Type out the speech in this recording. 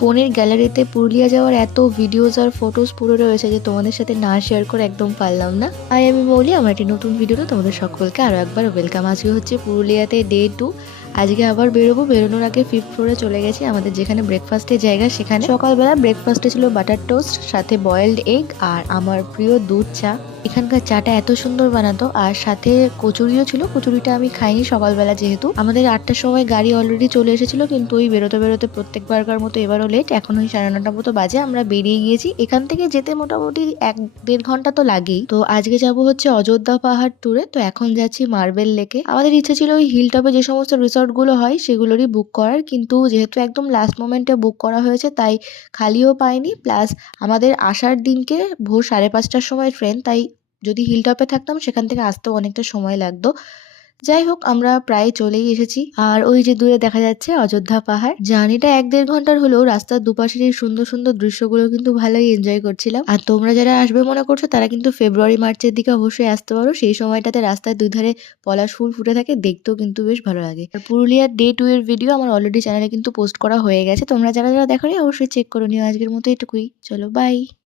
ফোনের গ্যালারিতে পুরুলিয়া যাওয়ার এত ভিডিওস আর ফটোস পুরো রয়েছে যে তোমাদের সাথে না শেয়ার করে একদম পারলাম না। আমি মৌলি, আমার একটি নতুন ভিডিওতে তোমাদের সকলকে আরও একবার ওয়েলকাম। আজকে হচ্ছে পুরুলিয়াতে ডে 2। আজকে আবার বেরোবো। বেরোনোর আগে 5th ফ্লোরে চলে গেছি আমাদের যেখানে ব্রেকফাস্টের জায়গা সেখানে। সকালবেলা ব্রেকফাস্টে ছিল বাটার টোস্ট, সাথে বয়েলড এগ আর আমার প্রিয় দুধ চা। এখানকার চাটা এত সুন্দর বানাতো, আর সাথে কচুরিও ছিল। কচুরিটা আমি খাইনি সকালবেলা, যেহেতু আমাদের 8টার সময় গাড়ি অলরেডি চলে এসেছিল, কিন্তু ওই বেরোতে বেরোতে প্রত্যেকবারকার মতো এবারও লেট। এখন ওই 9:30 মতো বাজে, আমরা বেরিয়ে গিয়েছি। এখান থেকে যেতে মোটামুটি 1-1.5 ঘন্টা তো লাগেই। তো আজকে যাব হচ্ছে অযোধ্যা পাহাড় ট্যুরে। তো এখন যাচ্ছি মার্বেল লেকে। আমাদের ইচ্ছে ছিল ওই হিল টপে যে সমস্ত রিসর্ট গুলো হয় সেগুলোরই বুক করার, কিন্তু যেহেতু একদম লাস্ট মোমেন্টে বুক করা হয়েছে তাই খালিও পাইনি। প্লাস আমাদের আসার দিনকে ভোর 5:30টার সময় ট্রেন, তাই যদি হিল টপে থাকতাম সেখান থেকে আসতেও অনেকটা সময় লাগতো। যাই হোক, আমরা প্রায় চলেই এসেছি। আর ওই যে দূরে দেখা যাচ্ছে অযোধ্যা পাহাড়। জার্নিটা 1-1.5 ঘন্টার হলেও রাস্তার দুপাশের এই সুন্দর সুন্দর দৃশ্যগুলো কিন্তু ভালোই এনজয় করছিলাম। আর তোমরা যারা আসবে মনে করছো তারা কিন্তু ফেব্রুয়ারি মার্চের দিকে অবশ্যই আসতে পারো। সেই সময়টাতে রাস্তার দুই ধারে পলাশ ফুল ফুটে থাকে, দেখতেও কিন্তু বেশ ভালো লাগে। আর পুরুলিয়ার ডে 2 এর ভিডিও আমার অলরেডি চ্যানেলে কিন্তু পোস্ট করা হয়ে গেছে। তোমরা যারা যারা দেখোনি অবশ্যই চেক করে নিও। আজকের মতো এটুকুই, চলো বাই।